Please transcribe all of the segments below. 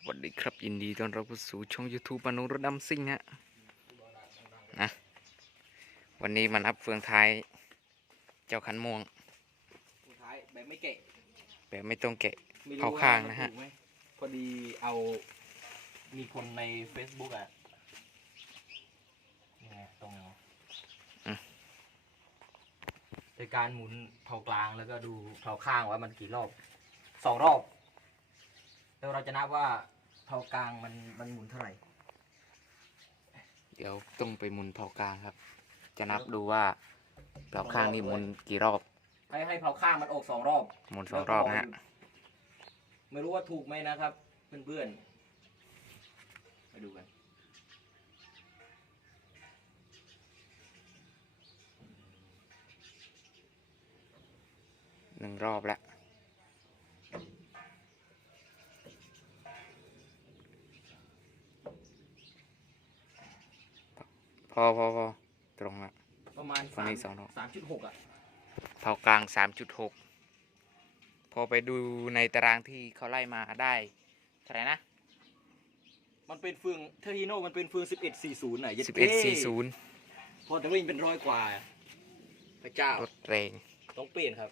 สวัสดีครับ ยินดีต้อนรับเข้าสู่ช่อง YouTube ปานุรถดำซิ่งฮะนะวันนี้มานับเฟืองท้าย เจ้าขันม่วงสุดท้ายแบบไม่เกะแบบไม่ต้องแกะไม่รู้เข้าข้างนะฮะว่มัถูกไหมพอดีเอามีคนใน Facebook อะนี่ไงตรงนี้โดยการหมุนเผากลางแล้วก็ดูเผาข้างว่ามันกี่รอบสองรอบ แล้วเราจะนับว่าเผากลางมันมันหมุนเท่าไหร่ เดี๋ยวต้องไปหมุนเผากลางครับ จะนับดูว่าเผาข้างนี่หมุนกี่รอบ ให้ให้เผาข้างมันออกสองรอบหมุนสองรอบนะฮะไม่รู้ว่าถูกไหมนะครับ เพื่อนๆไปดูกันหนึ่งรอบแล้ว อพอพอตรงละประมาณฝั่งนี้สองรอบสามจุดหกอะเผากลาง3.6พอไปดูในตารางที่เขาไล่มาได้เท่าไหร่นะมันเป็นเฟืองเทอร์ฮิโนมันเป็นเฟืองสิบเอ็ดสี่ศูนย์อะ1140พอแต่วิ่งเป็นร้อยกว่าพระเจ้ารถแรงต้องเปลี่ยนครับ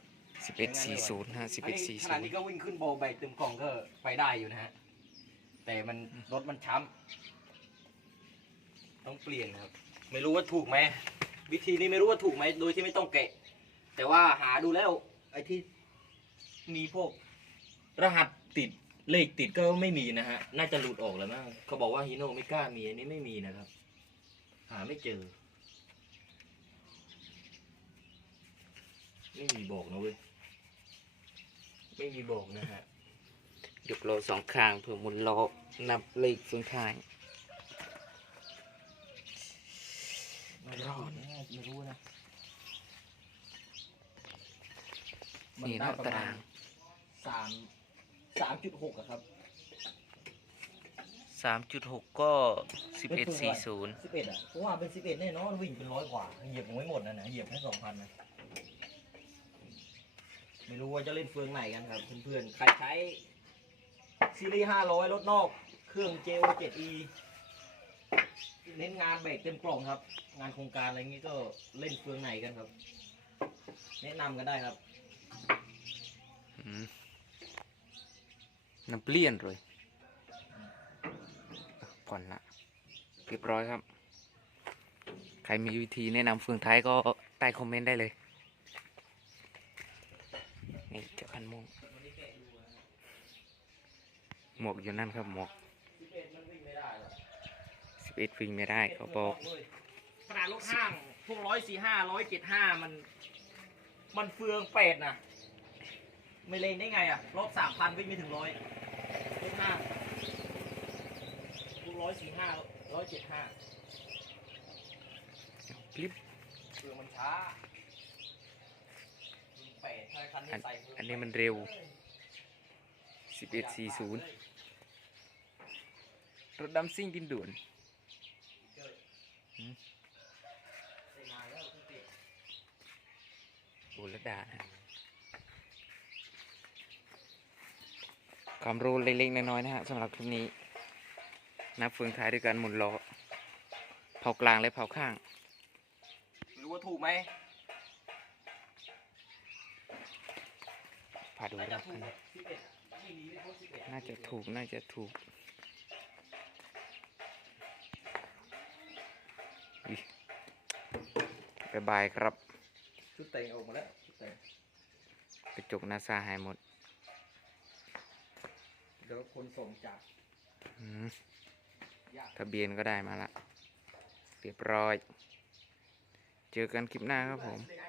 1140ฮะอันนี้ขนาดนี้ก็วิ่งขึ้นโบว์แบกเต็มกล่องก็ไปได้อยู่นะฮะแต่มันรถมันช้ำต้องเปลี่ยนครับ ไม่รู้ว่าถูกไหมวิธีนี้ไม่รู้ว่าถูกไหมโดยที่ไม่ต้องแกะ แต่ว่าหาดูแล้วไอ้ที่มีพวก รหัสติดเลขติดก็ไม่มีนะฮะ น่าจะหลุดออกแล้วมั้งเขาบอกว่าฮีโน่ไม่กล้ามีอันนี้ไม่มีนะครับ หาไม่เจอ ไม่มีบอกนะเว้ย ไม่มีบอกนะฮะ ยกโลสองข้างเพื่อหมุนล้อนับเลขเฟืองท้าย ไม่รอดนะ ไม่รู้นะนี่นะตาราง สามสามจุดหกอะครับ3.6ก็1140สิบเอ็ดอะเพราะว่าเป็นสิบเอ็ดแน่นอนวิ่งเป็นร้อยกว่าเหยียบยังไม่หมดนะนะเหยียบแค่สองพันนะไม่รู้ว่าจะเล่นเฟืองไหนกันครับเพื่อนๆใครใช้ซีรีส์ห้าร้อยรถนอก เครื่อง JO 7E เน้นงานเบรกเต็มกล่องครับ งานโครงการอะไรงี้ก็เล่นเฟืองไหนกันครับ แนะนำกันได้ครับ อืมน้ำเปลี่ยนเลยผ่อนละเรียบร้อยครับ ใครมีวิธีแนะนำเฟืองท้ายก็ใต้คอมเมนต์ได้เลยนี่เจ้าพันมงหมวกอยู่นั่นครับหมวก ได้เขาบอกขนาดรถห้างพวกร้อยสี่ห้าร้อยเจ็ดห้ามัน มันเฟืองเป็ดนะไม่เลงได้ไงอะรถสามพันวิ่งไม่ถึงร้อยรถห้างพวกร้อยสี่ห้าร้อยเจ็ดห้าคลิปเฟืองมันช้าเฟืองเป็ดใช่คันนี้อันใส่เฟืงอันนี้มันเร็ว1140รถดำซิ่งดินด่วน หืม ใส่มาแล้วเฟืองเป็ด โอระดานะความรู้เล็กๆน้อยๆนะฮะสำหรับคลิปนี้ นับเฟืองท้ายด้วยการหมุนล้อเผากลางและเผาข้างไม่รู้ว่าถูกไหมพาดูน่าคจะรับถูกสิบเอ็ดที่นี้ไม่พ้นสิบเอ็ดน่าจะถูกน่าจะถูกอุ๊ยบ๊ายบายครับ ชุดแต่งออกมาแล้วชุดแต่งกระจกหนาซาหายหมดเดี๋ยวคนส่งจากอืมยากทะเบียนก็ได้มาละเรียบร้อย เจอกันคลิปหน้าครับผมไอ้